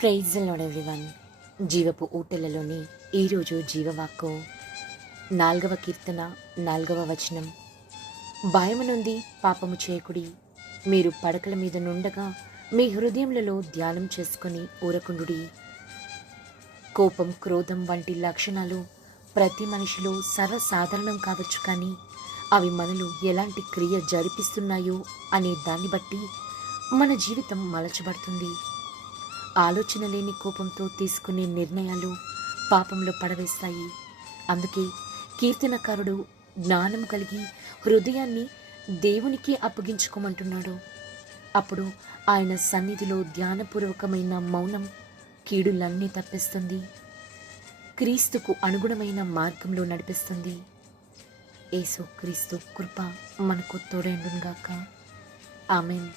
Praise the lord everyone. జీవపు ఊటలలోని ఈరోజు జీవవాక్కు 4వ కీర్తన 4వ వచనం. భయము నుండి పాపము చేయకుడి, మీరు పడకల మీద నుండగా మీ హృదయములలో ధ్యానం చేసుకొని ఊరకుండుడి. కోపం, క్రోధం వంటి లక్షణాలు ప్రతి మనిషిలో సర్వసాధారణం కావచ్చు, కానీ అవి మనలో ఎలాంటి క్రియ జరిపిస్తున్నాయో అనే దాన్ని బట్టి మన జీవితం మలచబడుతుంది. ఆలోచన లేని కోపంతో తీసుకునే నిర్ణయాలు పాపంలో పడవేస్తాయి. అందుకే కీర్తనకారుడు జ్ఞానం కలిగి హృదయాన్ని దేవునికి అప్పగించుకోమంటున్నాడు. అప్పుడు ఆయన సన్నిధిలో ధ్యానపూర్వకమైన మౌనం కీడులన్నీ తప్పిస్తుంది, క్రీస్తుకు అనుగుణమైన మార్గంలో నడిపిస్తుంది. యేసు క్రీస్తు కృప మనకు తోడైండుగాక. ఆమేన్.